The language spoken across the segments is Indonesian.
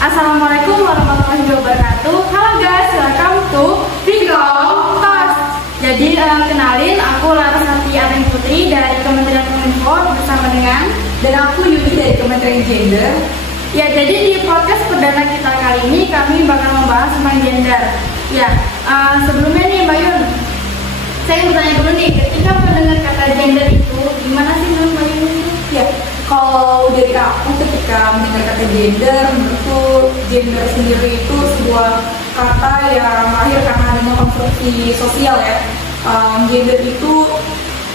Assalamualaikum warahmatullahi wabarakatuh. Halo guys, welcome to Vigo Talks. Jadi kenalin, aku Larasati Arin Putri dari Kementerian Kominfo bersama dengan dan aku Yudi dari Kementerian Gender. Ya, jadi di podcast perdana kita kali ini kami bakal membahas tentang gender. Ya, sebelumnya nih Mbak Yun, saya mau tanya dulu nih, ketika mendengar kata gender itu, gimana sih menurut Mbak Yun? Ya, kalau dari aku ketika mendengar kata gender, menurutku gender sendiri itu sebuah kata yang lahir karena adanya konstruksi sosial ya. Gender itu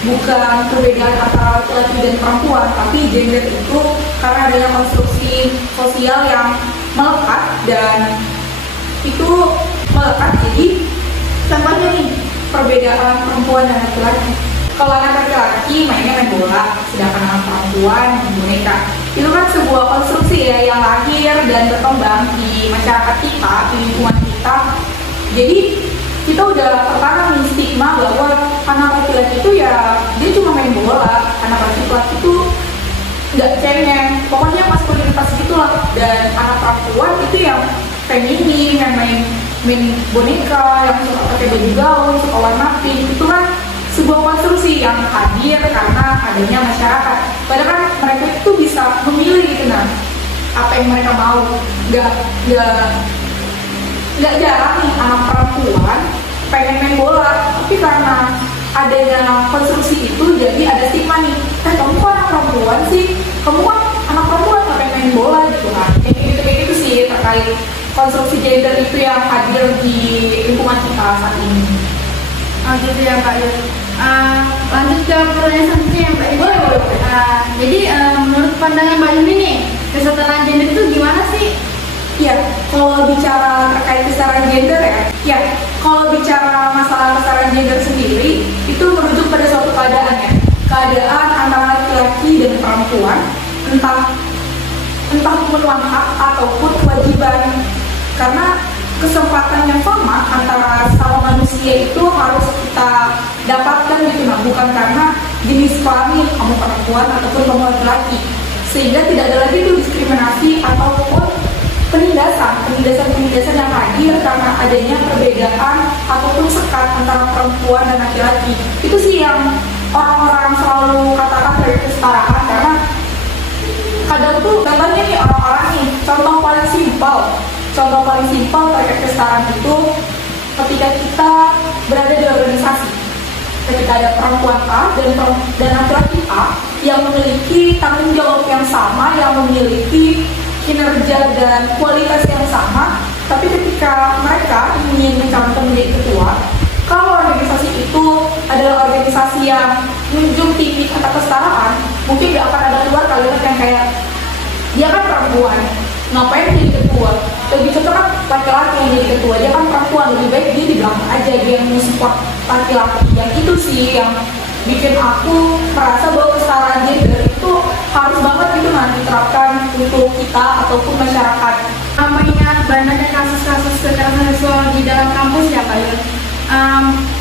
bukan perbedaan antara laki-laki dan perempuan, tapi gender itu karena adanya konstruksi sosial yang melekat dan itu melekat. Jadi contohnya nih, perbedaan perempuan dan laki-laki. Kalau anak laki-laki mainnya main bola, sedangkan anak perempuan main boneka. Itu kan sebuah konstruksi ya yang lahir dan berkembang di masyarakat kita, di lingkungan kita. Jadi kita udah tertanam nih stigma bahwa anak laki-laki itu ya dia cuma main bola, anak laki-laki itu nggak cengeng, pokoknya maskulinitas gitulah. Dan anak perempuan itu yang feminin, yang main boneka, yang suka pakai baju gaul, suka warna pink. Itu kan sebuah konstruksi yang hadir karena adanya masyarakat. Padahal kan mereka itu bisa memilih gitu, nah apa yang mereka mau. Nggak jarang nih anak perempuan pengen main bola, tapi karena adanya konstruksi itu jadi ada stigma nih, kamu kok anak perempuan sih, kamu kan anak perempuan nggak pengen main bola gitu kan. Kayak gitu sih terkait konstruksi gender itu yang hadir di lingkungan kita saat ini. Oh gitu ya Mbak Yun. Lanjut ke pertanyaan selanjutnya ya Mbak Yun. Boleh. Jadi menurut pandangan Mbak Yun nih, kesetaraan gender itu gimana sih? Ya, kalau bicara terkait kesetaraan gender ya, kalau bicara masalah kesetaraan gender sendiri, itu merujuk pada suatu keadaan ya. Keadaan antara laki-laki dan perempuan, entah pemenuhan hak ataupun kewajiban. Karena kesempatan yang sama antara sama manusia itu harus kita dapatkan gitu, nah bukan karena jenis kelamin, kamu perempuan ataupun kamu laki-laki, sehingga tidak ada lagi tuh diskriminasi ataupun penindasan yang hadir karena adanya perbedaan ataupun sekat antara perempuan dan laki-laki. Itu sih yang orang-orang selalu katakan dari kesetaraan, karena kadang tuh contohnya nih orang-orang nih, contoh paling simpel terkait kesetaraan itu ketika kita berada di organisasi, ketika ada perempuan A dan laki-laki A yang memiliki tanggung jawab yang sama, yang memiliki kinerja dan kualitas yang sama, tapi ketika mereka ingin mencalonkan menjadi ketua, kalau organisasi itu adalah organisasi yang menjunjung tinggi kata kesetaraan, mungkin gak akan ada keluar kalimat yang kayak dia kan perempuan, ngapain jadi ketua? Lebih cocok kan laki-laki yang jadi ketua, dia kan perempuan, lebih baik dia di belakang aja, dia yang support laki-laki. Yang itu sih yang bikin aku merasa bahwa kesetaraan gender itu harus banget gitu diterapkan untuk kita ataupun masyarakat. Mengingat banyaknya kasus-kasus kekerasan seksual di dalam kampus ya Pak Yun,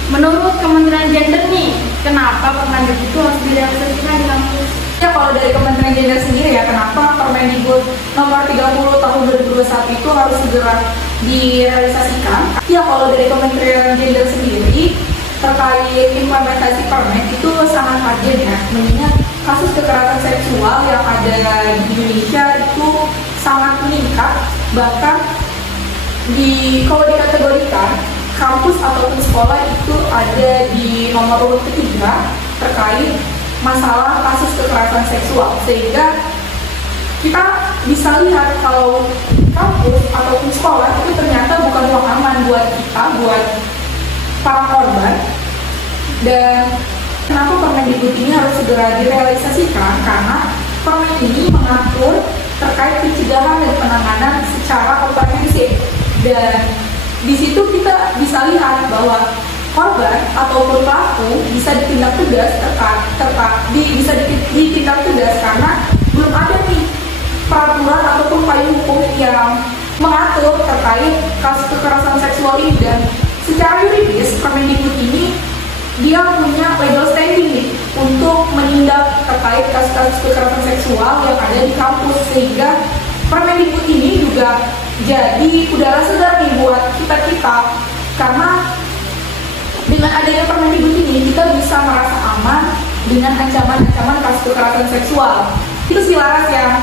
menurut Kementerian Gender nih, kenapa Permendikbud itu harus direalisasikan di kampus? Ya, kalau dari Kementerian Gender sendiri ya, kenapa Permendikbud nomor 30 tahun 2021 itu harus segera direalisasikan? Ya, kalau dari Kementerian Gender sendiri terkait implementasi Permen itu sangat urgent ya, mengingat kasus kekerasan seksual yang ada di Indonesia itu sangat meningkat. Bahkan kalau dikategorikan kampus ataupun sekolah itu ada di nomor urut ketiga terkait masalah kasus kekerasan seksual, sehingga kita bisa lihat kalau kampus ataupun sekolah itu ternyata bukan ruang aman buat kita, buat para korban. Dan kenapa Permendikbud ini harus segera direalisasikan? Karena Permen ini mengatur terkait pencegahan dan penanganan secara komprehensif, dan di situ kita bisa lihat bahwa korban ataupun pelaku bisa ditindak tegas bisa ditindak tegas karena belum ada nih peraturan ataupun payung hukum yang mengatur terkait kasus kekerasan seksual ini. Dan secara yuridis Permendikbud ini dia punya legal standing nih untuk menindak terkait kasus-kasus kekerasan seksual yang ada di kampus, sehingga Permendikbud ini juga jadi udara segar nih buat kita-kita, karena dengan adanya Permendikbud ini kita bisa merasa aman dengan ancaman-ancaman kasus kekerasan seksual. Itu sih Laras yang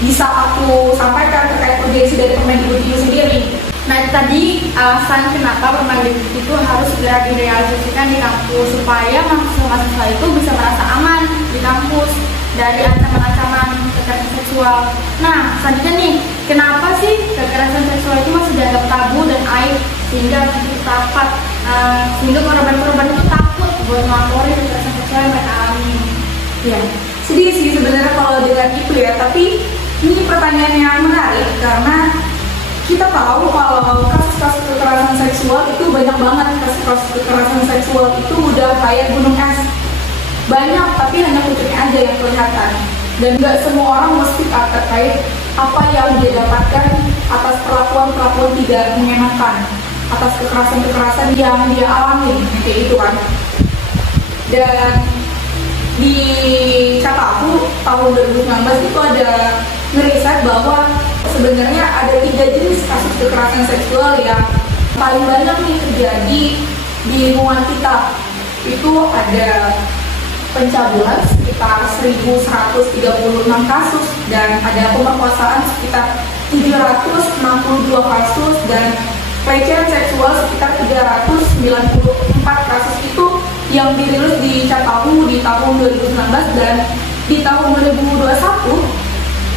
bisa aku sampaikan terkait urgensi dari Permendikbud itu sendiri. Nah, tadi alasan kenapa Permendikbud itu harus segera direalisasikan di kampus supaya mahasiswa-mahasiswa itu bisa merasa aman di kampus dari ancaman-ancaman kekerasan seksual. Nah, selanjutnya nih, kenapa sih kekerasan seksual itu masih dianggap tabu dan aib sehingga takut, sehingga korban-korban itu takut buat melaporin kekerasan seksual yang mereka alami? Ya, sedih sih sebenarnya kalau dengan itu ya, tapi ini pertanyaan yang menarik karena kita tahu kalau kasus-kasus kekerasan seksual itu banyak banget. Kasus-kasus kekerasan seksual itu udah kayak gunung es, banyak tapi hanya puncaknya aja yang kelihatan, dan nggak semua orang mesti terkait apa yang dia dapatkan atas perlakuan tidak mengenakan, atas kekerasan yang dia alami kayak gitu kan. Dan di Catahu tahun 2019 itu ada ngeriset bahwa sebenarnya ada 3 jenis kasus kekerasan seksual yang paling banyak nih terjadi di lingkungan kita. Itu ada pencabulan sekitar 1.136 kasus, dan ada pemerkosaan sekitar 362 kasus, dan pelecehan seksual sekitar 394 kasus. Itu yang dirilis di Catahu di tahun 2019, dan di tahun 2021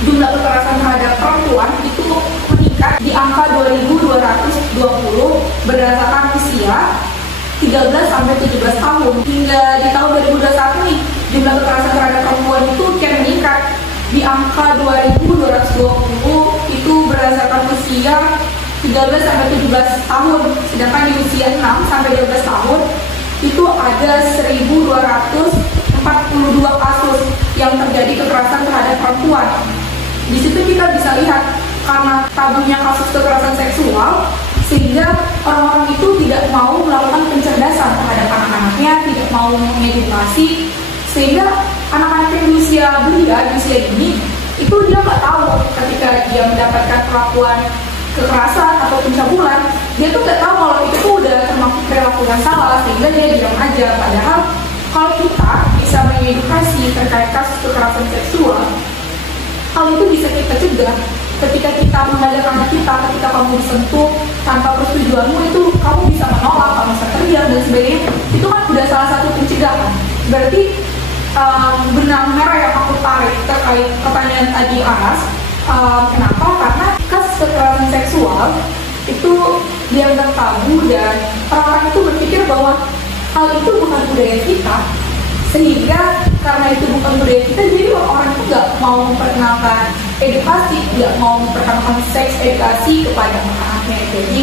jumlah kekerasan terhadap perempuan itu meningkat di angka 2.220 berdasarkan usia 13 sampai 17 tahun. Hingga di tahun 2021 nih, jumlah kekerasan terhadap perempuan itu kian meningkat di angka 2.220 itu berdasarkan usia 13 sampai 17 tahun. Sedangkan di usia 6 sampai 12 tahun itu ada 1.242 kasus yang terjadi kekerasan terhadap perempuan. Di situ kita bisa lihat karena tabunya kasus kekerasan seksual, sehingga orang-orang itu tidak mau melakukan pencerdasan terhadap anak-anaknya, tidak mau mengedukasi, sehingga anak-anak yang usia belia, di usia dini, itu dia nggak tahu ketika dia mendapatkan perlakuan kekerasan atau pencabulan, dia tuh nggak tahu kalau itu tuh udah termasuk perilaku yang salah, sehingga dia diam aja. Padahal kalau kita bisa mengedukasi terkait kasus kekerasan seksual, hal itu bisa kita cegah. Ketika kita mengajak anak kita, ketika kamu disentuh tanpa persetujuanmu, itu kamu bisa menolak, kamu bisa teriak dan sebagainya. Itu kan udah salah satu pencegahan. Berarti benang merah yang aku tarik terkait pertanyaan tadi Aras, kenapa? Karena kasus kekerasan seksual itu dianggap tabu, dan orang-orang itu berpikir bahwa hal itu bukan budaya kita, sehingga karena itu bukan budaya kita, jadi orang itu nggak mau memperkenalkan edukasi, nggak mau memperkenalkan seks edukasi kepada anak-anaknya. Jadi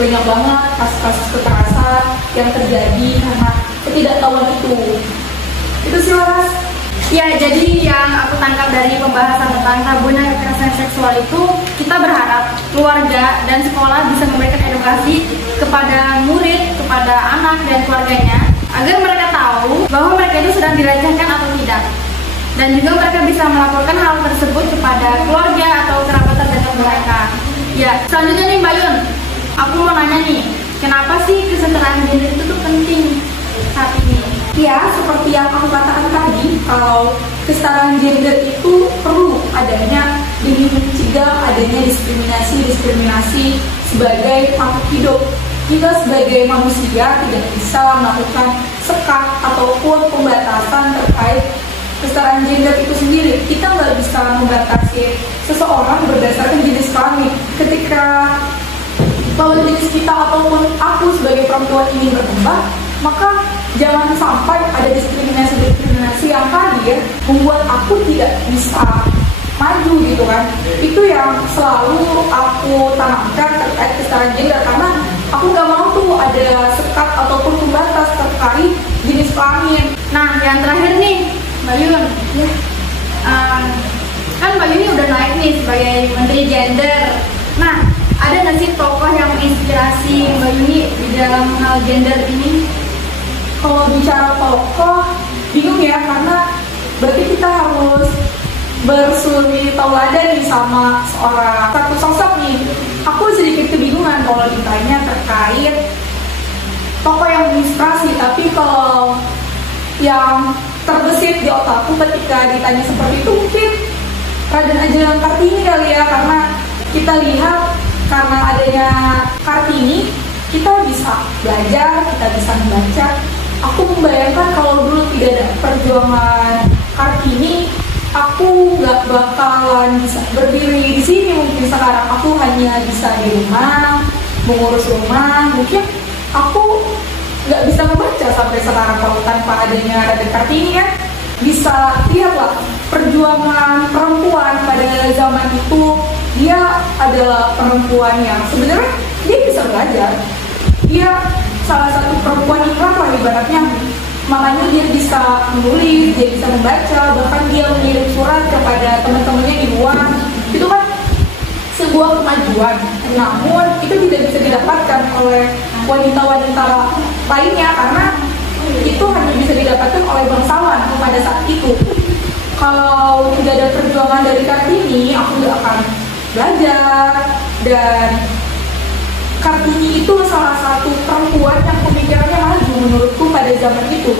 banyak banget kasus-kasus kekerasan yang terjadi karena ketidaktahuan itu. Itu sih Laras. Ya, jadi yang aku tangkap dari pembahasan tentang tabunya kekerasan seksual itu, kita berharap keluarga dan sekolah bisa memberikan edukasi kepada murid, kepada anak dan keluarganya, agar mereka tahu bahwa mereka itu sedang dilecehkan atau tidak. Dan juga mereka bisa melaporkan hal tersebut kepada keluarga atau kerabat terdekat mereka. Ya, selanjutnya nih Mbak Yun, aku mau nanya nih, kenapa sih kesetaraan gender itu tuh penting saat ini? Ya, seperti yang aku katakan tadi, kalau kesetaraan gender itu perlu adanya demi mencegah adanya diskriminasi sebagai makhluk hidup. Kita sebagai manusia tidak bisa melakukan sekat ataupun pembatasan terkait kesetaraan gender itu sendiri. Kita nggak bisa membatasi seseorang berdasarkan jenis kelamin. Ketika lawan jenis kita ataupun aku sebagai perempuan ini berkembang, maka jangan sampai ada diskriminasi yang hadir membuat aku tidak bisa maju gitu kan. Itu yang selalu aku tanamkan terkait kesetaraan gender, karena aku gak mau tuh ada sekat ataupun pembatas terkait jenis kelamin. Nah, yang terakhir nih Mbak Yun, kan Mbak Yun ini udah naik nih sebagai Menteri Gender. Nah, ada nggak sih tokoh yang menginspirasi Mbak Yuni di dalam hal gender ini? Kalau bicara tokoh, bingung ya, karena berarti kita harus bersuri tauladan nih sama satu sosok nih. Aku sedikit kebingungan kalau ditanya terkait tokoh yang menginspirasi, tapi kalau yang terbesit di otakku ketika ditanya seperti itu mungkin Raden Ajeng Kartini kali ya, karena kita lihat karena adanya Kartini kita bisa belajar, kita bisa membaca. Aku membayangkan kalau dulu tidak ada perjuangan Kartini, aku nggak bakalan bisa berdiri di sini. Mungkin sekarang aku hanya bisa di rumah, mengurus rumah. Mungkin aku nggak bisa membaca sampai sekarang kalau tanpa adanya Raden Kartini ya. Bisa lihatlah perjuangan perempuan pada zaman itu. Dia adalah perempuan yang sebenarnya dia bisa belajar. Dia salah satu perempuan iklan lah ibaratnya. Makanya dia bisa menulis, dia bisa membaca, bahkan dia mengirim surat kepada teman-temannya di luar. Itu kan sebuah kemajuan. Namun itu tidak bisa didapatkan oleh wanita-wanita lainnya karena itu hanya bisa didapatkan oleh bangsawan pada saat itu. Kalau tidak ada perjuangan dari Kartini, aku tidak akan belajar. Dan Kartini itu salah satu perempuan yang pemikirannya maju menurutku pada zaman itu.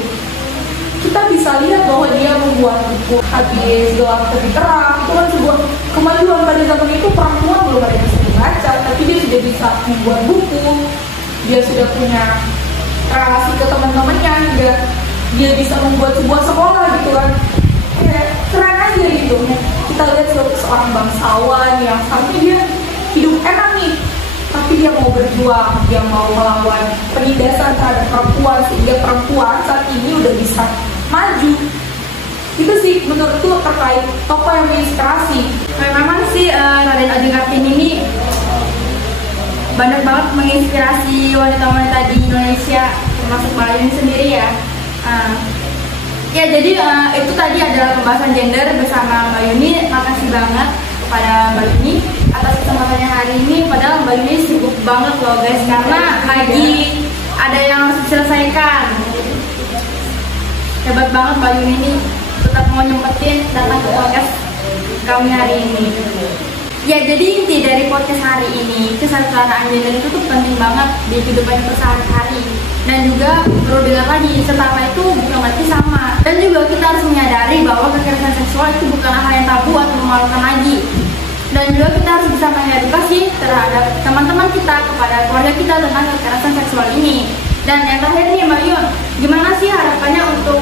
Kita bisa lihat bahwa dia membuat buku Habis Gelap Terbit Terang. Itu kan sebuah kemajuan pada zaman itu. Perempuan belum ada yang bisa dibaca, tapi dia sudah bisa membuat buku. Dia sudah punya relasi ke teman-temannya, hingga dia bisa membuat sebuah sekolah gitu kan. Ya, keren aja gitu. Kita lihat seorang bangsawan yang seharusnya dia hidup enak nih, tapi dia mau berjuang, dia mau melawan penindasan terhadap perempuan sehingga perempuan saat ini udah bisa maju. Itu sih menurutku terkait tokoh yang menginspirasi. Memang sih Raden Ajeng Kartini ini banyak banget menginspirasi wanita-wanita di Indonesia, termasuk Mbak Yuni sendiri ya. Ya jadi itu tadi adalah pembahasan gender bersama Mbak Yuni. Makasih banget kepada Mbak Yuni atas kesempatannya hari ini. Padahal Mbak Yuni sibuk banget loh guys, karena lagi ada yang harus diselesaikan. Hebat banget Mbak Yuni ini, tetap mau nyempetin datang ke podcast kami hari ini. Ya jadi inti dari podcast hari ini, kesetaraan gender itu tuh penting banget di kehidupan kita sehari-hari. Dan juga perlu dengar lagi, setara itu bukan berarti sama. Dan juga kita harus menyadari bahwa kekerasan seksual itu bukan hal yang tabu atau memalukan lagi. Dan juga kita harus bisa mengedukasi terhadap teman-teman kita, kepada keluarga kita tentang kekerasan seksual ini. Dan yang terakhir nih Mbak Yun, gimana sih harapannya untuk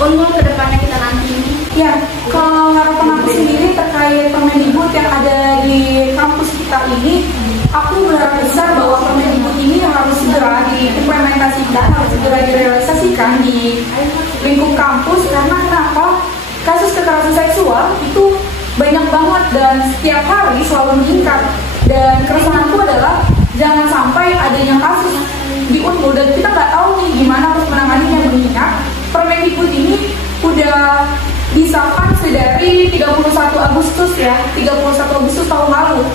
Unmul ke depannya kita nanti ini? Ya, kalau harapan aku sendiri terkait Permendikbud yang ada di kampus kita ini, aku berharap besar bahwa Permendikbud ini harus segera diimplementasikan, harus segera direalisasikan di lingkup kampus. Karena kenapa? Kasus kekerasan seksual itu banyak banget dan setiap hari selalu meningkat. Dan keresahanku adalah jangan sampai adanya kasus di Unmul dan kita nggak tahu nih gimana harus menanganinya, mengingat Permendikbud ini udah disahkan sedari 31 Agustus ya, 31 Agustus tahun lalu.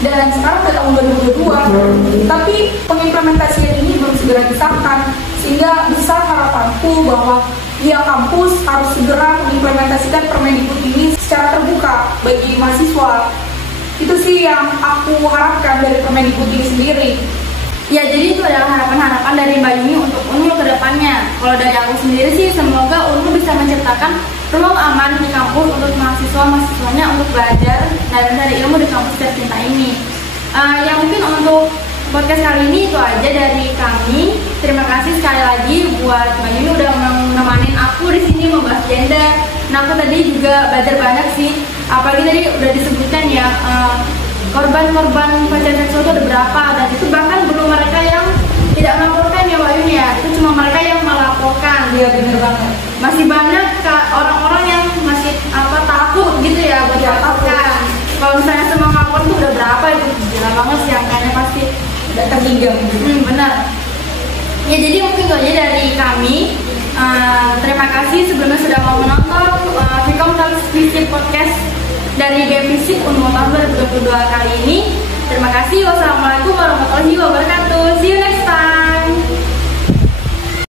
Dan sekarang udah tahun 2022, tapi pengimplementasian ini belum segera disahkan. Sehingga besar harapanku bahwa pihak kampus harus segera mengimplementasikan Permendikbud ini secara terbuka bagi mahasiswa. Itu sih yang aku harapkan dari Permendikbud ini sendiri. Ya jadi itu adalah harapan-harapan dari Mbak Yuni untuk Unmul ke depannya. Kalau dari aku sendiri sih, semoga Unmul bisa menciptakan ruang aman di kampus untuk mahasiswa-mahasiswanya untuk belajar dan mencari ilmu di kampus tercinta ini. Yang mungkin untuk podcast kali ini itu aja dari kami. Terima kasih sekali lagi buat Mbak Yuni udah menemani aku di sini membahas gender. Nah aku tadi juga belajar banyak sih. Apalagi tadi udah disebutkan ya, korban-korban pelecehan seksual itu ada berapa, dan itu bahkan belum mereka yang tidak melaporkan ya Mbak Yuni ya, itu cuma mereka yang melaporkan. Iya bener banget. Masih banyak orang-orang yang masih takut gitu ya buat melaporkan. Kalau misalnya semua lapor itu udah berapa, itu gila banget sih angkanya, pasti Udah terhingga. benar. Ya jadi mungkin itu aja dari kami. Terima kasih sebelumnya sudah mau menonton Vkom Talks Fisip Podcast dari Defisit Unmul tahun 2022 kali ini. Terima kasih. Wassalamualaikum warahmatullahi wabarakatuh. See you next time.